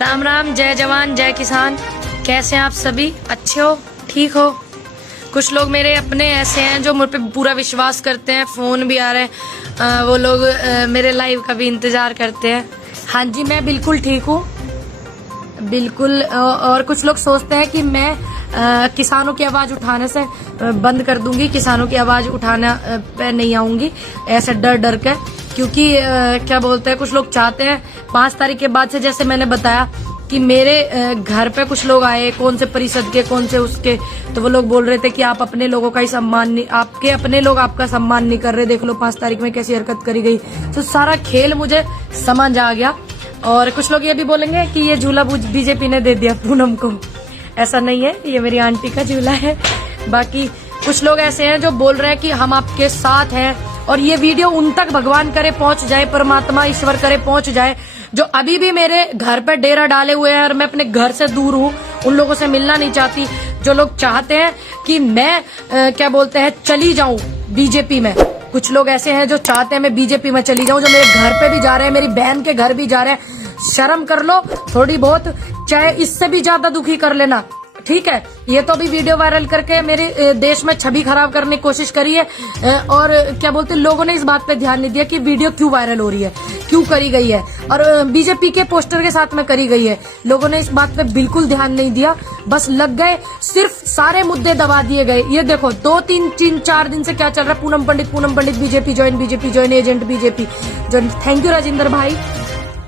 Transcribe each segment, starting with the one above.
राम राम, जय जवान जय किसान। कैसे हैं आप सभी? अच्छे हो? ठीक हो? कुछ लोग मेरे अपने ऐसे हैं जो मुझ पे पूरा विश्वास करते हैं, फोन भी आ रहे हैं, वो लोग मेरे लाइव का भी इंतजार करते हैं। हाँ जी, मैं बिल्कुल ठीक हूँ, बिल्कुल। और कुछ लोग सोचते हैं कि मैं किसानों की आवाज उठाने से बंद कर दूंगी, किसानों की आवाज उठाने पे नहीं आऊंगी ऐसे डर डर कर, क्योंकि क्या बोलते हैं, कुछ लोग चाहते हैं 5 तारीख के बाद से, जैसे मैंने बताया कि मेरे घर पे कुछ लोग आए, कौन से परिषद के कौन से उसके, तो वो लोग बोल रहे थे कि आप अपने लोगों का ही सम्मान नहीं, आपके अपने लोग आपका सम्मान नहीं कर रहे, देख लो 5 तारीख में कैसी हरकत करी गई। तो सारा खेल मुझे समझ आ गया। और कुछ लोग ये भी बोलेंगे कि ये झूला बीजेपी ने दे दिया पूनम को। ऐसा नहीं है, ये मेरी आंटी का झूला है। बाकी कुछ लोग ऐसे हैं जो बोल रहे हैं कि हम आपके साथ हैं, और ये वीडियो उन तक भगवान करे पहुंच जाए, परमात्मा ईश्वर करे पहुंच जाए, जो अभी भी मेरे घर पे डेरा डाले हुए हैं और मैं अपने घर से दूर हूँ, उन लोगों से मिलना नहीं चाहती। जो लोग चाहते हैं कि मैं क्या बोलते हैं चली जाऊं बीजेपी में, कुछ लोग ऐसे हैं जो चाहते हैं मैं बीजेपी में चली जाऊं, जो मेरे घर पे भी जा रहे हैं, मेरी बहन के घर भी जा रहे हैं। शर्म कर लो थोड़ी बहुत, चाहे इससे भी ज्यादा दुखी कर लेना, ठीक है। ये तो अभी वीडियो वायरल करके मेरे देश में छवि खराब करने की कोशिश करी है, और क्या बोलते हैं, लोगों ने इस बात पे ध्यान नहीं दिया कि वीडियो क्यों वायरल हो रही है, क्यों करी गई है, और बीजेपी के पोस्टर के साथ में करी गई है। लोगों ने इस बात पे बिल्कुल ध्यान नहीं दिया, बस लग गए, सिर्फ सारे मुद्दे दबा दिए गए। ये देखो 2-3-4 दिन से क्या चल रहा है, Poonam Pandit BJP join, agent BJP join. Thank you Rajendra भाई,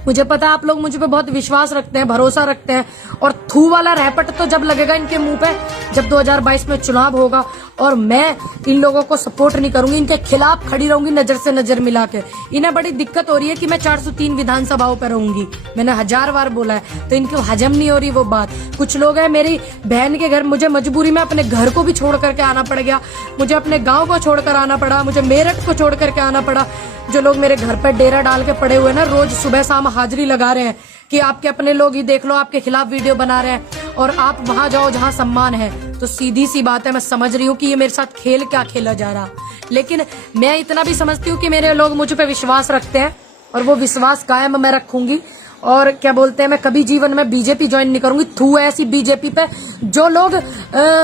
मुझे पता है आप लोग मुझ पे बहुत विश्वास रखते हैं, भरोसा रखते हैं। और थू वाला रैपट तो जब लगेगा इनके मुंह पे, जब 2022 में चुनाव होगा, और मैं इन लोगों को सपोर्ट नहीं करूंगी, इनके खिलाफ खड़ी रहूंगी नजर से नजर मिला के। इन्हें बड़ी दिक्कत हो रही है कि मैं 403 विधानसभाओं पर रहूंगी, मैंने 1000 बार बोला है, तो इनको हजम नहीं हो रही वो बात। कुछ लोग हैं मेरी बहन के घर, मुझे मजबूरी में अपने घर को भी छोड़ करके आना पड़ गया, मुझे अपने गाँव को छोड़कर आना पड़ा, मुझे मेरठ को छोड़ करके आना पड़ा। जो लोग मेरे घर पर डेरा डाल के पड़े हुए ना, रोज सुबह शाम हाजिरी लगा रहे हैं कि आपके अपने लोग ही देख लो, आपके खिलाफ वीडियो बना रहे हैं, और आप वहां जाओ जहां सम्मान है। तो सीधी सी बात है, मैं समझ रही हूँ कि ये मेरे साथ खेल क्या खेला जा रहा, लेकिन मैं इतना भी समझती हूँ कि मेरे लोग मुझ पे विश्वास रखते हैं, और वो विश्वास कायम मैं रखूंगी। और क्या बोलते हैं, मैं कभी जीवन में बीजेपी ज्वाइन नहीं करूंगी। थू ऐसी बीजेपी पे जो लोग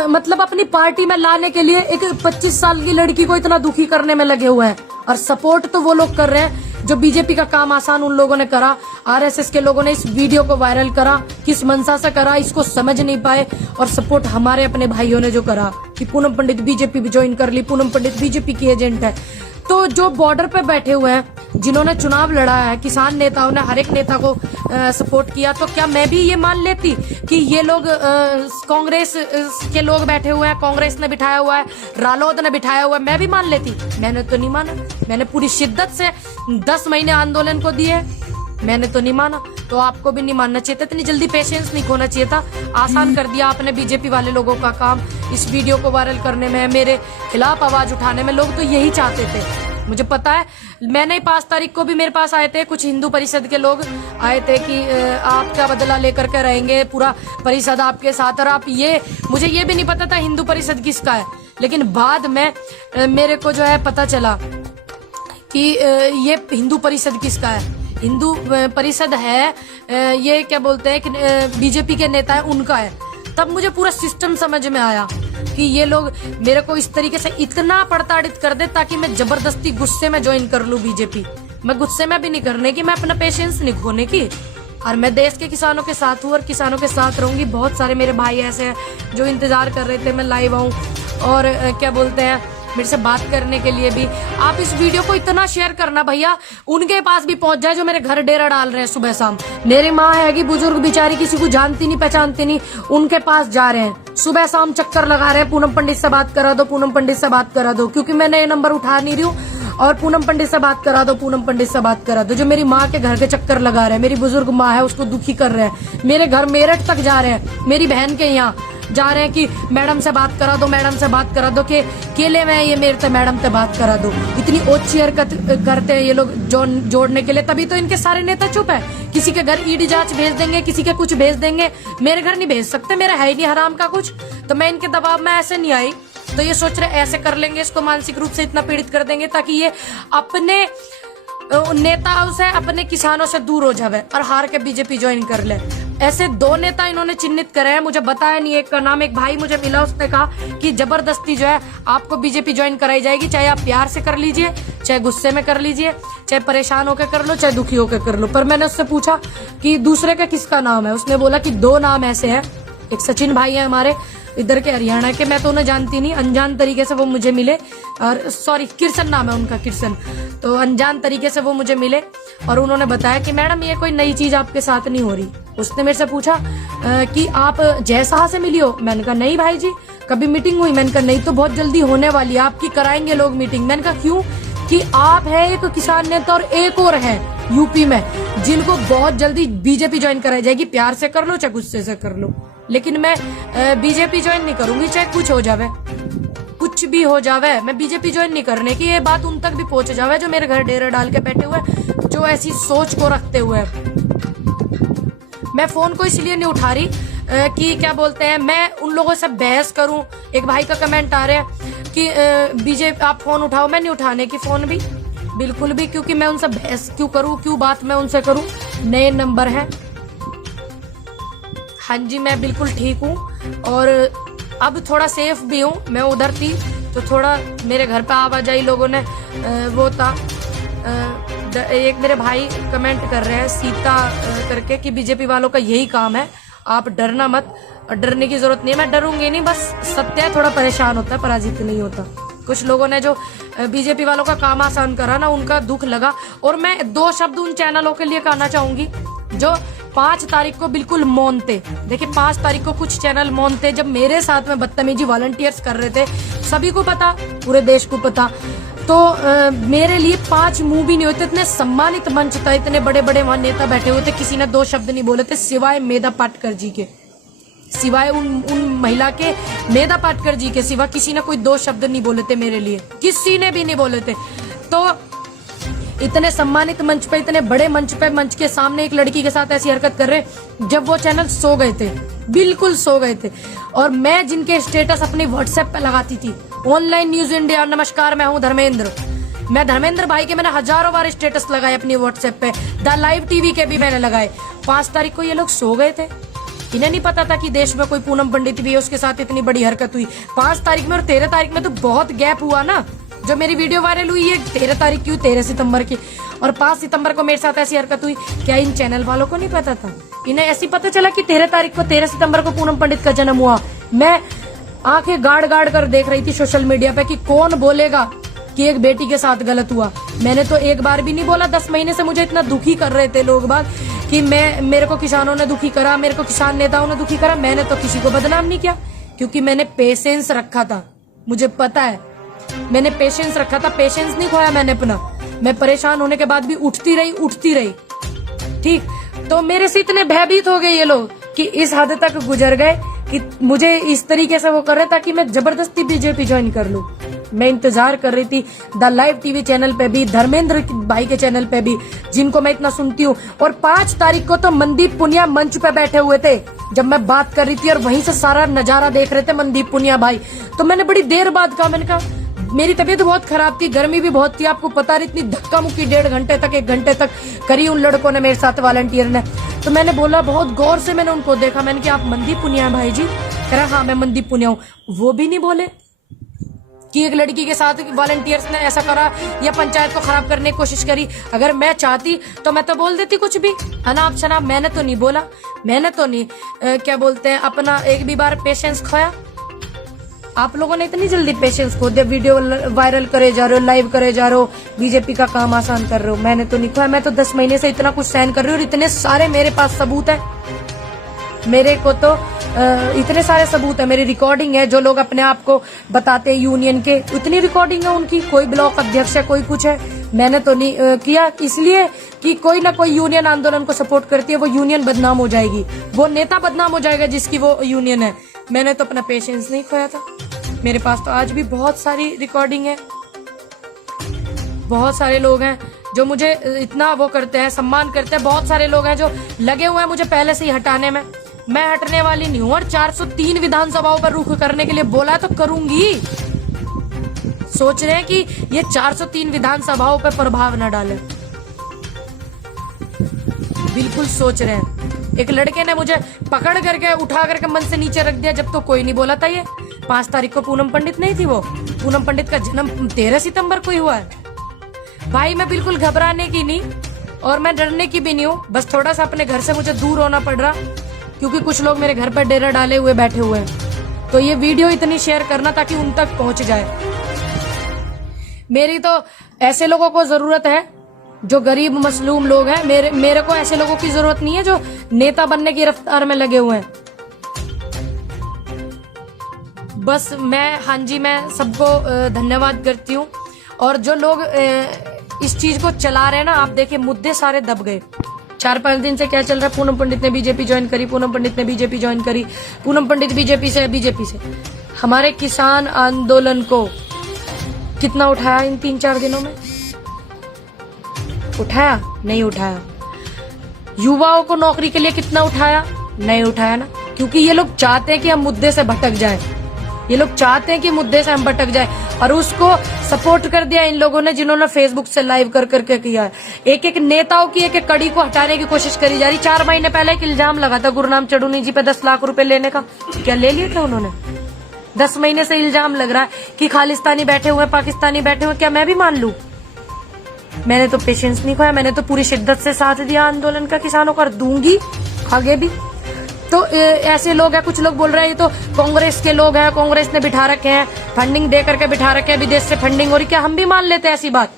मतलब अपनी पार्टी में लाने के लिए एक 25 साल की लड़की को इतना दुखी करने में लगे हुए हैं, और सपोर्ट तो वो लोग कर रहे हैं जो बीजेपी का काम आसान उन लोगों ने करा। आरएसएस के लोगों ने इस वीडियो को वायरल करा, किस मंशा से करा इसको समझ नहीं पाए, और सपोर्ट हमारे अपने भाइयों ने जो करा कि पूनम पंडित बीजेपी भी ज्वाइन कर ली, पूनम पंडित बीजेपी की एजेंट है। तो जो बॉर्डर पे बैठे हुए हैं, जिन्होंने चुनाव लड़ा है, किसान नेताओं ने हर एक नेता को सपोर्ट किया, तो क्या मैं भी ये मान लेती कि ये लोग कांग्रेस के लोग बैठे हुए हैं, कांग्रेस ने बिठाया हुआ है, रालोद ने बिठाया हुआ है, मैं भी मान लेती? मैंने तो नहीं माना। मैंने पूरी शिद्दत से 10 महीने आंदोलन को दिए, मैंने तो नहीं माना। तो आपको भी नहीं मानना चाहिए था, इतनी जल्दी पेशेंस नहीं खोना चाहिए था। आसान कर दिया आपने बीजेपी वाले लोगों का काम, इस वीडियो को वायरल करने में, मेरे खिलाफ आवाज उठाने में। लोग तो यही चाहते थे, मुझे पता है। मैंने 5 तारीख को भी मेरे पास आए थे कुछ हिंदू परिषद के लोग, आए थे कि आपका बदला लेकर के रहेंगे, पूरा परिषद आपके साथ। और आप ये, मुझे ये भी नहीं पता था हिंदू परिषद किसका है, लेकिन बाद में मेरे को जो है पता चला कि ये हिंदू परिषद किसका है। हिंदू परिषद है, ये क्या बोलते हैं कि बीजेपी के नेता है, उनका है। तब मुझे पूरा सिस्टम समझ में आया कि ये लोग मेरे को इस तरीके से इतना प्रताड़ित कर दे ताकि मैं जबरदस्ती गुस्से में ज्वाइन कर लूं बीजेपी। मैं गुस्से में भी नहीं करने की, मैं अपना पेशेंस नहीं खोने की, और मैं देश के किसानों के साथ हूँ और किसानों के साथ रहूंगी। बहुत सारे मेरे भाई ऐसे हैं जो इंतजार कर रहे थे मैं लाइव आऊं, और क्या बोलते हैं, मेरे से बात करने के लिए भी। आप इस वीडियो को इतना शेयर करना भैया, उनके पास भी पहुंच जाए जो मेरे घर डेरा डाल रहे हैं सुबह शाम। मेरी माँ हैगी बुजुर्ग बेचारी, किसी को जानती नहीं पहचानती नहीं, उनके पास जा रहे हैं, सुबह शाम चक्कर लगा रहे हैं, पूनम पंडित से बात करा दो, पूनम पंडित से बात करा दो, क्योंकि मैंने ये नंबर उठा नहीं रही हूँ। और पूनम पंडित से बात करा दो, पूनम पंडित से बात करा दो। जो मेरी माँ के घर के चक्कर लगा रहे हैं, मेरी बुजुर्ग माँ है उसको दुखी कर रहे हैं, मेरे घर मेरठ तक जा रहे हैं, मेरी बहन के यहाँ जा रहे हैं कि मैडम से बात करा दो, मैडम से बात करा दो, कि केले में ये मेरे से मैडम से बात करा दो। इतनी ओछी हरकत करते हैं ये लोग जोड़ने के लिए, तभी तो इनके सारे नेता चुप है। किसी के घर ईडी जांच भेज देंगे, किसी के कुछ भेज देंगे, मेरे घर नहीं भेज सकते, मेरा है ही नहीं हराम का कुछ। तो मैं इनके दबाव में ऐसे नहीं आई, तो ये सोच रहे ऐसे कर लेंगे, इसको मानसिक रूप से इतना पीड़ित कर देंगे ताकि ये अपने नेताओं से अपने किसानों से दूर हो जावे और हार के बीजेपी ज्वाइन कर ले। ऐसे 2 नेता इन्होंने चिन्हित करे हैं, मुझे बताया नहीं एक का नाम। एक भाई मुझे मिला, उसने कहा कि जबरदस्ती जो है आपको बीजेपी ज्वाइन कराई जाएगी, चाहे आप प्यार से कर लीजिए, चाहे गुस्से में कर लीजिए, चाहे परेशान होकर कर लो, चाहे दुखी होकर कर लो। पर मैंने उससे पूछा कि दूसरे का किसका नाम है, उसने बोला कि 2 नाम ऐसे हैं। एक सचिन भाई है हमारे इधर के हरियाणा के, मैं तो उन्हें जानती नहीं, अनजान तरीके से वो मुझे मिले, और सॉरी किरसन नाम है उनका, किरसन। तो अनजान तरीके से वो मुझे मिले और उन्होंने बताया कि मैडम ये कोई नई चीज आपके साथ नहीं हो रही। उसने मेरे से पूछा कि आप जय शाह से मिली हो? मैंने कहा नहीं भाई जी, कभी मीटिंग हुई? मैंने कहा नहीं, तो बहुत जल्दी होने वाली है आपकी, कराएंगे लोग मीटिंग। मैंने कहा क्यों? कि आप है एक किसान नेता और एक और है यूपी में जिनको बहुत जल्दी बीजेपी ज्वाइन कराई जाएगी, प्यार से कर लो चाहे गुस्से से कर लो, लेकिन मैं बीजेपी ज्वाइन नहीं करूंगी, चाहे कुछ हो जावे, कुछ भी हो जावे, मैं बीजेपी ज्वाइन नहीं करने की। ये बात उन तक भी पहुंच जावे जो मेरे घर डेरा डाल के बैठे हुए, जो ऐसी सोच को रखते हुए। मैं फोन को इसलिए नहीं उठा रही कि क्या बोलते हैं, मैं उन लोगों से बहस करूं। एक भाई का कमेंट आ रहा है कि बीजेपी आप फोन उठाओ, मैं नहीं उठाने की फोन भी, बिल्कुल भी, क्योंकि मैं उनसे बहस क्यों करूं, क्यों बात मैं उनसे करूं। नए नंबर है। हाँ जी, मैं बिल्कुल ठीक हूँ और अब थोड़ा सेफ भी हूँ। मैं उधर थी तो थोड़ा मेरे घर पे आवाजाही लोगों ने वो था। एक मेरे भाई कमेंट कर रहे हैं सीता करके कि बीजेपी वालों का यही काम है, आप डरना मत। डरने की जरूरत नहीं है, मैं डरूंगी नहीं, बस सत्य है, थोड़ा परेशान होता है, पराजित नहीं होता। कुछ लोगों ने जो बीजेपी वालों का काम आसान करा ना, उनका दुख लगा। और मैं 2 शब्द उन चैनलों के लिए कहना चाहूंगी जो 5 तारीख को बिल्कुल मौन थे। देखिए 5 तारीख को कुछ चैनल मौन थे जब मेरे साथ में बदतमीजी वॉलंटियर्स कर रहे थे, सभी को पता, पूरे देश को पता। तो मेरे लिए 5 मुंह भी नहीं होते, इतने सम्मानित मंच था, इतने बड़े बड़े वहां नेता बैठे हुए थे, किसी ने 2 शब्द नहीं बोले थे सिवाय मेधा पाटकर जी के, सिवाय उन महिला के मेधा पाटकर जी के सिवा किसी ने कोई 2 शब्द नहीं बोले थे मेरे लिए, किसी ने भी नहीं बोले थे। तो इतने सम्मानित मंच पे, इतने बड़े मंच पे, मंच के सामने एक लड़की के साथ ऐसी हरकत कर रहे जब वो चैनल सो गए थे, बिल्कुल सो गए थे। और मैं जिनके स्टेटस अपनी व्हाट्सएप पे लगाती थी, ऑनलाइन न्यूज इंडिया, नमस्कार मैं हूँ धर्मेंद्र, मैं धर्मेंद्र भाई के मैंने हजारों बार स्टेटस लगाए अपनी व्हाट्सएप पे, द लाइव टीवी के भी मैंने लगाए। 5 तारीख को ये लोग सो गए थे, इन्हें नहीं पता था कि देश में कोई पूनम पंडित भी है, उसके साथ इतनी बड़ी हरकत हुई 5 तारीख में। और 13 तारीख में तो बहुत गैप हुआ ना, जो मेरी वीडियो वायरल हुई है 13 तारीख की, 13 सितंबर की, और 5 सितंबर को मेरे साथ ऐसी हरकत हुई। क्या इन चैनल वालों को नहीं पता था? इन्हें ऐसी पता चला कि 13 तारीख को, 13 सितंबर को पूनम पंडित का जन्म हुआ। मैं आंखें गाड़ गाड़ कर देख रही थी सोशल मीडिया पे कि कौन बोलेगा कि एक बेटी के साथ गलत हुआ। मैंने तो एक बार भी नहीं बोला, 10 महीने से मुझे इतना दुखी कर रहे थे लोग बात कि मेरे को किसानों ने दुखी करा, मेरे को किसान नेताओं ने दुखी करा। मैंने तो किसी को बदनाम नहीं किया, क्योंकि मैंने पेशेंस रखा था, मुझे पता है मैंने पेशेंस रखा था, पेशेंस नहीं खोया मैंने अपना। मैं परेशान होने के बाद भी उठती रही। ठीक, तो मेरे से इतने भयभीत हो गए ये लोग कि इस हद तक गुजर गए कि मुझे इस तरीके से वो कर रहे ताकि मैं जबरदस्ती बीजेपी ज्वाइन कर लूं। मैं इंतजार कर रही थी द लाइव टीवी चैनल पे भी, धर्मेंद्र भाई के चैनल पे भी, जिनको मैं इतना सुनती हूँ। और 5 तारीख को तो मनदीप पुनिया मंच पे बैठे हुए थे जब मैं बात कर रही थी, और वहीं से सारा नजारा देख रहे थे मनदीप पुनिया भाई। तो मैंने बड़ी देर बाद कहा, मैंने कहा मेरी तबीयत बहुत खराब थी, गर्मी भी बहुत थी, आपको पता रही, इतनी धक्का मुक्की 1.5 घंटे तक 1 घंटे तक करी उन लड़कों ने मेरे साथ, वॉलंटियर ने। तो मैंने बोला, बहुत गौर से मैंने उनको देखा, मैंने कहा आप मनदीप पुनिया हैं भाई जी? कह रहा हाँ मैं मनदीप पुनिया हूँ। वो भी नहीं बोले कि एक लड़की के साथ वॉलंटियर्स ने ऐसा करा या पंचायत को खराब करने की कोशिश करी। अगर मैं चाहती तो मैं तो बोल देती कुछ भी, अनाप शनाप। मैंने तो नहीं बोला, मैंने तो नहीं क्या बोलते हैं अपना एक भी बार पेशेंस खोया। आप लोगों ने इतनी जल्दी पेशेंस खो दिया, वीडियो वायरल करे जा रहे हो, लाइव करे जा रहे हो, बीजेपी का काम आसान कर रहे हो। मैंने तो नहीं खोया, मैं तो 10 महीने से इतना कुछ सहन कर रही हूँ और इतने सारे मेरे पास सबूत है। मेरे को तो इतने सारे सबूत है, मेरी रिकॉर्डिंग है, जो लोग अपने आप को बताते हैं यूनियन के, उतनी रिकॉर्डिंग है उनकी। कोई ब्लॉक अध्यक्ष है, कोई कुछ है, मैंने तो नहीं किया, इसलिए कि कोई ना कोई यूनियन आंदोलन को सपोर्ट करती है, वो यूनियन बदनाम हो जाएगी, वो नेता बदनाम हो जाएगा जिसकी वो यूनियन है। मैंने तो अपना पेशेंस नहीं खोया था। मेरे पास तो आज भी बहुत सारी रिकॉर्डिंग है, बहुत सारे लोग हैं जो मुझे इतना वो करते हैं, सम्मान करते हैं। बहुत सारे लोग हैं जो लगे हुए हैं मुझे पहले से ही हटाने में। मैं हटने वाली नहीं हूँ, और 403 विधानसभाओं पर रुख करने के लिए बोला है तो करूंगी। सोच रहे हैं कि ये 403 विधानसभाओं पर प्रभाव न डाले, बिल्कुल सोच रहे हैं। एक लड़के ने मुझे पकड़ करके उठा करके मन से नीचे रख दिया, जब तो कोई नहीं बोला था। ये 5 तारीख को पूनम पंडित नहीं थी, वो पूनम पंडित का जन्म 13 सितंबर को ही हुआ है। भाई मैं बिल्कुल घबराने की नहीं और मैं डरने की भी नहीं हूँ, बस थोड़ा सा अपने घर से मुझे दूर होना पड़ रहा, क्योंकि कुछ लोग मेरे घर पर डेरा डाले हुए बैठे हुए हैं। तो ये वीडियो इतनी शेयर करना ताकि उन तक पहुंच जाए। मेरी तो ऐसे लोगों को जरूरत है जो गरीब मसलूम लोग हैं। मेरे को ऐसे लोगों की जरूरत नहीं है जो नेता बनने की रफ्तार में लगे हुए हैं। बस हाँ जी, मैं सबको धन्यवाद करती हूँ। और जो लोग इस चीज को चला रहे हैं ना, आप देखिए मुद्दे सारे दब गए। 4-5 दिन से क्या चल रहा है, पूनम पंडित ने बीजेपी ज्वाइन करी, पूनम पंडित ने बीजेपी ज्वाइन करी, पूनम पंडित बीजेपी से। हमारे किसान आंदोलन को कितना उठाया इन 3-4 दिनों में? उठाया? नहीं उठाया। युवाओं को नौकरी के लिए कितना उठाया? नहीं उठाया ना, क्योंकि ये लोग चाहते हैं कि हम मुद्दे से भटक जाएं। ये लोग चाहते हैं कि मुद्दे से हम भटक जाएं, और उसको सपोर्ट कर दिया इन लोगों ने जिन्होंने फेसबुक से लाइव कर करके किया है। एक नेताओं की एक कड़ी को हटाने की कोशिश करी जा रही। 4 महीने पहले एक इल्जाम लगा था गुरनाम चढ़ूनी जी पे 10 लाख रुपए लेने का, क्या ले लिए थे उन्होंने? 10 महीने से इल्जाम लग रहा है कि खालिस्तानी बैठे हुए, पाकिस्तानी बैठे हुए। क्या मैं भी मान लूं? मैंने तो पेशेंस नहीं खोया, मैंने तो पूरी शिद्दत से साथ दिया आंदोलन का, किसानों का, दूंगी आगे भी। तो ऐसे लोग हैं, कुछ लोग बोल रहे हैं ये तो कांग्रेस के लोग हैं, कांग्रेस ने बिठा रखे हैं, फंडिंग दे करके बिठा रखे हैं, विदेश से फंडिंग हो रही। क्या हम भी मान लेते ऐसी बात?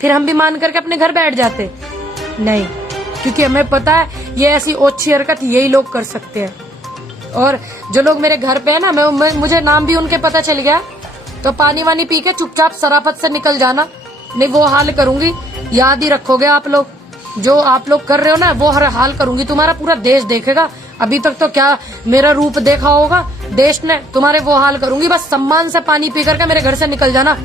फिर हम भी मान करके अपने घर बैठ जाते? नहीं, क्योंकि हमें पता है ये ऐसी ओछी हरकत यही लोग कर सकते हैं। और जो लोग मेरे घर पे है ना, मुझे नाम भी उनके पता चल गया, तो पानी वानी पी के चुपचाप सराफत से निकल जाना, नहीं वो हाल करूंगी। याद ही रखोगे आप लोग, जो आप लोग कर रहे हो ना, वो हर हाल करूंगी। तुम्हारा पूरा देश देखेगा। अभी तक तो क्या मेरा रूप देखा होगा देश ने, तुम्हारे वो हाल करूंगी। बस सम्मान से पानी पी करके मेरे घर से निकल जाना,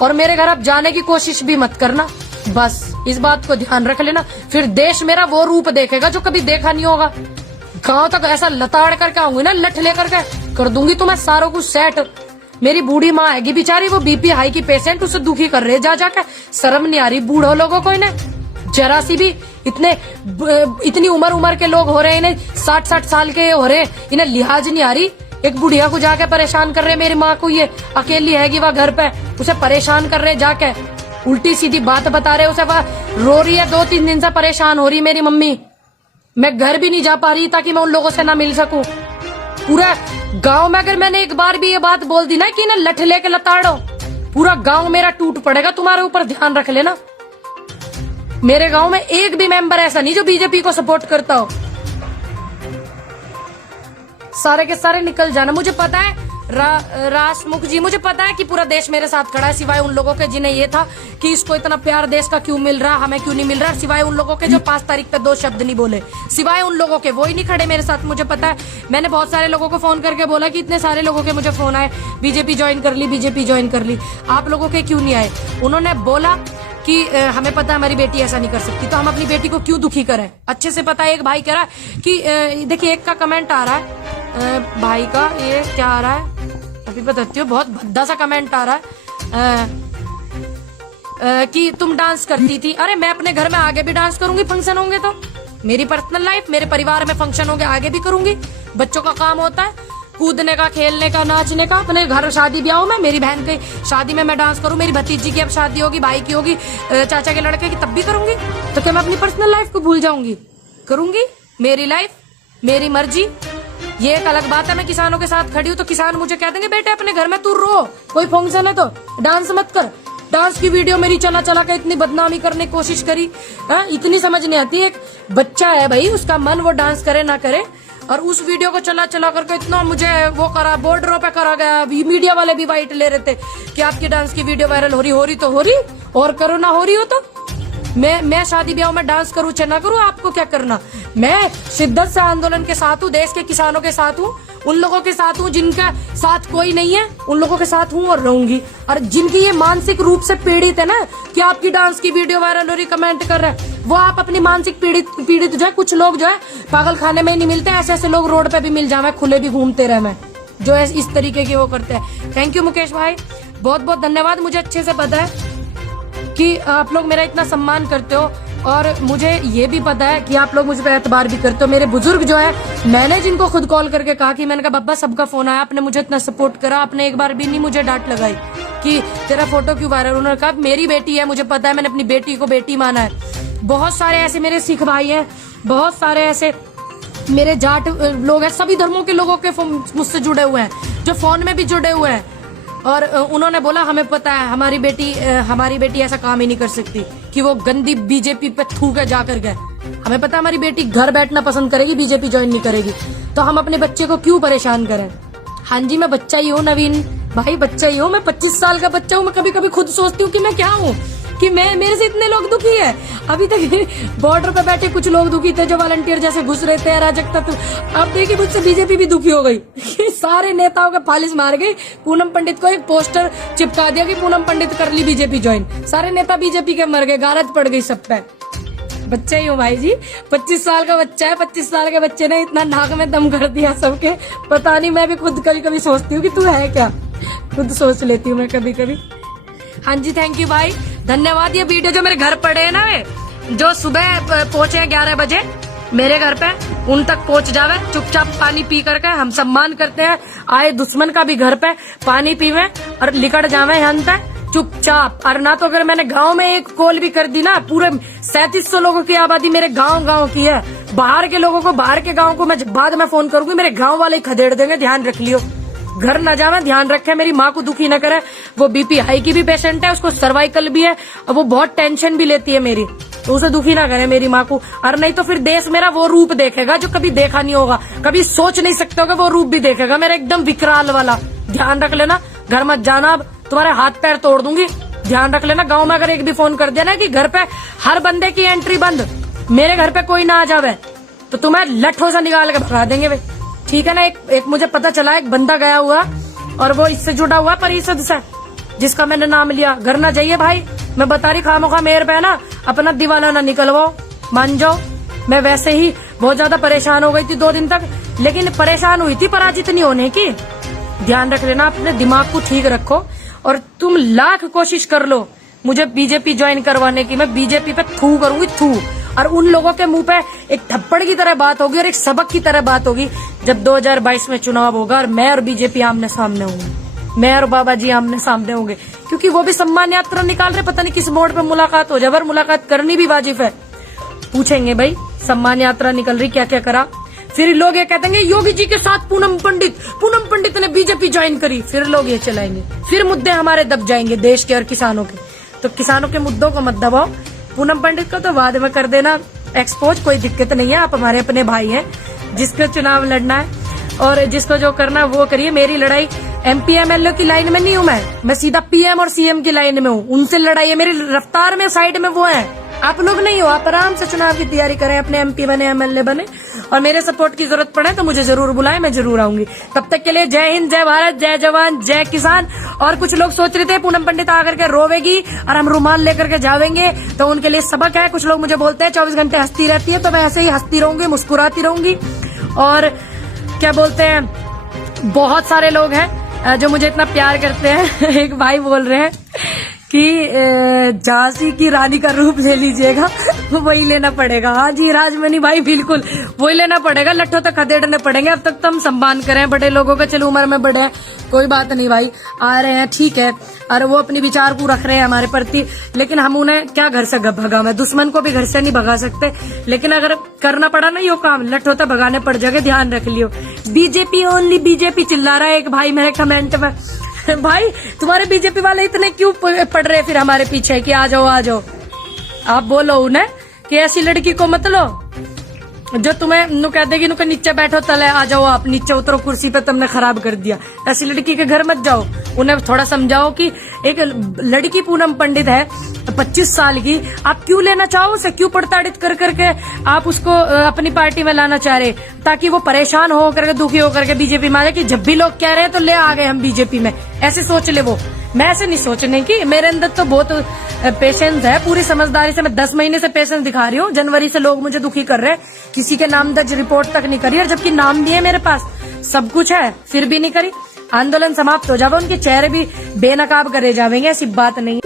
और मेरे घर अब जाने की कोशिश भी मत करना। बस इस बात को ध्यान रख लेना, फिर देश मेरा वो रूप देखेगा जो कभी देखा नहीं होगा। गांव तक ऐसा लताड़ करके आऊंगी ना, लठ लेकर के कर दूंगी तुम्हें सारों को सेट। मेरी बूढ़ी माँ आएगी बेचारी, वो बीपी हाई की पेशेंट, उसे दुखी कर रहे जा जाके। शर्म नहीं आ रही बूढ़ो लोगों को? इन्हें जरा सी भी, इतनी उम्र के लोग हो रहे हैं, इन्हें 60 साल के हो रहे, इन्हें लिहाज नहीं आ रही। एक बुढ़िया को जाके परेशान कर रहे, मेरी माँ को, ये अकेली हैगी वह घर पे, उसे परेशान कर रहे जाके, उल्टी सीधी बात बता रहे उसे। वह रो रही है, 2-3 दिन से परेशान हो रही मेरी मम्मी। मैं घर भी नहीं जा पा रही ताकि मैं उन लोगों से ना मिल सकूं। पूरा गांव में अगर मैंने एक बार भी ये बात बोल दी ना कि इन्हें लठ लेके लताड़ो, पूरा गांव मेरा टूट पड़ेगा। तुम्हारे ऊपर ध्यान रख लेना। मेरे गांव में एक भी मेंबर ऐसा नहीं जो बीजेपी को सपोर्ट करता हो। सारे के सारे निकल जाना। मुझे पता है रासमुख जी, मुझे पता है कि पूरा देश मेरे साथ खड़ा है, सिवाय उन लोगों के जिन्हें ये था कि इसको इतना प्यार देश का क्यों मिल रहा, हमें क्यों नहीं मिल रहा। सिवाय उन लोगों के जो 5 तारीख पे 2 शब्द नहीं बोले, सिवाय उन लोगों के, वो ही नहीं खड़े मेरे साथ। मुझे पता है, मैंने बहुत सारे लोगों को फोन करके बोला कि इतने सारे लोगों के मुझे फोन आए, बीजेपी ज्वाइन कर ली, बीजेपी ज्वाइन कर ली, आप लोगों के क्यों नहीं आए? उन्होंने बोला कि हमें पता है हमारी बेटी ऐसा नहीं कर सकती, तो हम अपनी बेटी को क्यों दुखी करें। अच्छे से पता है। एक भाई कह रहा है कि देखिए, एक का कमेंट आ रहा है भाई का, ये क्या आ रहा है अभी बताती हूँ, बहुत भद्दा सा कमेंट आ रहा है कि तुम डांस करती थी। अरे मैं अपने घर में आगे भी डांस करूंगी, फंक्शन होंगे तो। मेरी पर्सनल लाइफ, मेरे परिवार में फंक्शन होंगे, आगे भी करूंगी। बच्चों का काम होता है कूदने का, खेलने का, नाचने का। अपने घर शादी ब्याह में, मेरी बहन की शादी में मैं डांस करूं, मेरी भतीजी की अब शादी होगी, भाई की होगी, चाचा के लड़के की, तब भी करूंगी। तो क्या मैं अपनी पर्सनल लाइफ को भूल जाऊंगी? करूंगी। मेरी लाइफ, मेरी मर्जी। ये एक अलग बात है, मैं किसानों के साथ खड़ी हूँ तो किसान मुझे कह देंगे बेटे अपने घर में तू रो, कोई फंक्शन है तो डांस मत कर। डांस की वीडियो मेरी चला चला के इतनी बदनामी करने की कोशिश करी। इतनी समझ नहीं आती। एक बच्चा है भाई, उसका मन वो डांस करे ना करे, और उस वीडियो को चला चला करके इतना मुझे वो करा, बॉर्डरों पे करा गया। मीडिया वाले भी वाइट ले रहे थे कि आपकी डांस की वीडियो वायरल हो रही तो हो रही, और करो ना हो रही हो तो। मैं शादी ब्याह में डांस करूं चाहे ना करूं, आपको क्या करना। मैं शिद्दत से आंदोलन के साथ हूं, देश के किसानों के साथ हूं, उन लोगों के साथ हूं जिनका साथ कोई नहीं है, उन लोगों के साथ हूं और रहूंगी। और जिनकी ये मानसिक रूप से पीड़ित है ना कि आपकी डांस की वीडियो वायरल हो रही, कमेंट कर रहे हैं, वो आप अपनी मानसिक पीड़ित जो है, कुछ लोग जो है पागल खाने में नहीं मिलते, ऐसे लोग रोड पे भी मिल जावे, खुले भी घूमते रहे मैं, जो है इस तरीके के वो करते हैं। थैंक यू मुकेश भाई, बहुत बहुत धन्यवाद। मुझे अच्छे से पता है कि आप लोग मेरा इतना सम्मान करते हो। और मुझे ये भी पता है कि आप लोग मुझ पर एतबार भी करते हो। मेरे बुजुर्ग जो है, मैंने जिनको खुद कॉल करके कहा कि मैंने कहा बाबा सबका फोन आया, आपने मुझे इतना सपोर्ट करा, आपने एक बार भी नहीं मुझे डांट लगाई कि तेरा फोटो क्यों वायरल। उन्होंने कहा मेरी बेटी है, मुझे पता है, मैंने अपनी बेटी को बेटी माना है। बहुत सारे ऐसे मेरे सिख भाई हैं, बहुत सारे ऐसे मेरे जाट लोग हैं, सभी धर्मों के लोगों के मुझसे जुड़े हुए हैं, जो फोन में भी जुड़े हुए हैं। और उन्होंने बोला हमें पता है हमारी बेटी ऐसा काम ही नहीं कर सकती कि वो गंदी बीजेपी पे थूक जा कर गए। हमें पता है हमारी बेटी घर बैठना पसंद करेगी, बीजेपी ज्वाइन नहीं करेगी, तो हम अपने बच्चे को क्यों परेशान करें। हाँ जी, मैं बच्चा ही हूँ नवीन भाई, बच्चा ही हूँ। मैं 25 साल का बच्चा हूँ। मैं कभी कभी खुद सोचती हूँ कि मैं क्या हूँ, कि मेरे से इतने लोग दुखी है। अभी तक बॉर्डर पे बैठे कुछ लोग दुखी थे, जो वॉलंटियर जैसे घुस रहे थे अराजकता। तो अब देखिए मुझसे बीजेपी भी दुखी हो गई। सारे नेताओं के फालिस मार गई। पूनम पंडित को एक पोस्टर चिपका दिया कि पूनम पंडित कर ली बीजेपी ज्वाइन। सारे नेता बीजेपी के मर गए, गारज पड़ गई सब पे। बच्चा ही हूँ भाई जी, 25 साल का बच्चा है। 25 साल के बच्चे ने इतना नाक में दम कर दिया सबके, पता नहीं। मैं भी खुद कभी कभी सोचती हूँ कि तू है क्या, खुद सोच लेती हूँ मैं कभी कभी। हाँ जी, थैंक यू भाई, धन्यवाद। ये वीडियो जो मेरे घर पड़े है ना, जो सुबह पहुंचे 11 बजे मेरे घर पे, उन तक पहुंच जावे चुपचाप पानी पी करके। हम सम्मान करते हैं आए दुश्मन का भी, घर पे पानी पीवे और लिकड़ जावे यहाँ पे चुपचाप। और ना तो अगर मैंने गांव में एक कॉल भी कर दी ना, पूरे 3700 लोगों की आबादी मेरे गांव की है। बाहर के लोगों को, बाहर के गाँव को मैं बाद में फोन करूंगी, मेरे गाँव वाले ही खदेड़ देंगे। ध्यान रख लियो, घर न जावे, ध्यान रखे, मेरी माँ को दुखी न करे। वो बीपी हाई की भी पेशेंट है, उसको सर्वाइकल भी है, और वो बहुत टेंशन भी लेती है मेरी, तो उसे दुखी ना करे मेरी माँ को। और नहीं तो फिर देश मेरा वो रूप देखेगा जो कभी देखा नहीं होगा, कभी सोच नहीं सकते होगा, वो रूप भी देखेगा मेरा एकदम विकराल वाला। ध्यान रख लेना, घर मत जाना, अब तुम्हारे हाथ पैर तोड़ दूंगी। ध्यान रख लेना, गाँव में अगर एक भी फोन कर दिया ना कि घर पे हर बंदे की एंट्री बंद, मेरे घर पे कोई ना आ जावे, तो तुम्हें लठों से निकाल के भगा देंगे वे, ठीक है ना। एक मुझे पता चला, एक बंदा गया हुआ और वो इससे जुड़ा हुआ परिषद से, जिसका मैंने नाम लिया। घर ना जाइए भाई, मैं बता रही, खामोखा मेरे पे ना अपना दीवाना ना निकलवाओ, मान जाओ। मैं वैसे ही बहुत ज्यादा परेशान हो गई थी 2 दिन तक, लेकिन परेशान हुई थी पराजित नहीं होने की। ध्यान रख लेना, अपने दिमाग को ठीक रखो, और तुम लाख कोशिश कर लो मुझे बीजेपी ज्वाइन करवाने की। मैं बीजेपी पे थू करूंगी, थू। और उन लोगों के मुंह पे एक थप्पड़ की तरह बात होगी और एक सबक की तरह बात होगी जब 2022 में चुनाव होगा और मैं और बीजेपी आमने सामने होंगे, मैं और बाबा जी आमने सामने होंगे। क्योंकि वो भी सम्मान यात्रा निकाल रहे, पता नहीं किस मोड़ पे मुलाकात हो जाए, पर मुलाकात करनी भी वाजिब है। पूछेंगे भाई सम्मान यात्रा निकल रही, क्या क्या करा। फिर लोग ये कहते हैं योगी जी के साथ पूनम पंडित ने बीजेपी ज्वाइन करी, फिर लोग ये चलाएंगे, फिर मुद्दे हमारे दब जाएंगे देश के और किसानों के। तो किसानों के मुद्दों को मत दबाओ, पूनम पंडित को तो बाद में कर देना एक्सपोज, कोई दिक्कत नहीं है। आप हमारे अपने भाई हैं, जिसको चुनाव लड़ना है और जिसको जो करना है वो करिए। मेरी लड़ाई MP MLA की लाइन में नहीं हूँ मैं सीधा PM और CM की लाइन में हूँ। उनसे लड़ाई है, मेरी रफ्तार में साइड में वो है, आप लोग नहीं हो। आप आराम से चुनाव की तैयारी करें, अपने MP बने, MLA बने, और मेरे सपोर्ट की जरूरत पड़े तो मुझे जरूर बुलाएं, मैं जरूर आऊंगी। तब तक के लिए जय हिंद, जय भारत, जय जवान, जय किसान। और कुछ लोग सोच रहे थे पूनम पंडित आकर के रोवेगी और हम रुमाल लेकर के जावेंगे, तो उनके लिए सबक है। कुछ लोग मुझे बोलते हैं 24 घंटे हंसती रहती है, तो मैं ऐसे ही हंसती रहूंगी, मुस्कुराती रहूंगी। और क्या बोलते हैं, बहुत सारे लोग हैं जो मुझे इतना प्यार करते हैं। एक भाई बोल रहे हैं कि झांसी की रानी का रूप ले लीजिएगा, वही लेना पड़ेगा। हाँ जी राजमणि भाई, बिल्कुल वही लेना पड़ेगा, लट्ठों तक खदेड़ने पड़ेंगे। अब तक तो हम सम्मान करें बड़े लोगों का, चलो उम्र में बड़े हैं, कोई बात नहीं भाई, आ रहे हैं ठीक है, और वो अपनी विचार को रख रहे हैं हमारे प्रति, लेकिन हम उन्हें क्या घर से भगावे, दुश्मन को भी घर से नहीं भगा सकते। लेकिन अगर करना पड़ा ना यो काम, लट्ठों तक भगाने पड़ जाएगा, ध्यान रख लियो। बीजेपी ओनली बीजेपी चिल्ला रहा है एक भाई मेरे कमेंट में। भाई तुम्हारे बीजेपी वाले इतने क्यों पड़ रहे फिर हमारे पीछे कि आ जाओ आ जाओ। आप बोलो उन्हें कि ऐसी लड़की को मत लो जो तुम्हें नु कह देगी नु नीचे बैठो, तले आ जाओ, आप नीचे उतरो, कुर्सी पे तुमने खराब कर दिया। ऐसी लड़की के घर मत जाओ। उन्हें थोड़ा समझाओ कि एक लड़की पूनम पंडित है 25 साल की, आप क्यों लेना चाहो उसे, क्यों प्रताड़ित कर करके आप उसको अपनी पार्टी में लाना चाह रहे, ताकि वो परेशान हो करके, दुखी हो करके बीजेपी में आ जाए कि जब भी लोग कह रहे हैं तो ले आ गए हम बीजेपी में, ऐसे सोच ले वो। मैं ऐसे नहीं सोचने की, मेरे अंदर तो बहुत पेशेंस है, पूरी समझदारी से मैं 10 महीने से पेशेंस दिखा रही हूँ। जनवरी से लोग मुझे दुखी कर रहे हैं, किसी के नाम दर्ज रिपोर्ट तक नहीं करी, और जबकि नाम दिए मेरे पास, सब कुछ है, फिर भी नहीं करी। आंदोलन समाप्त हो जावे, उनके चेहरे भी बेनकाब करे जावेंगे, ऐसी बात नहीं।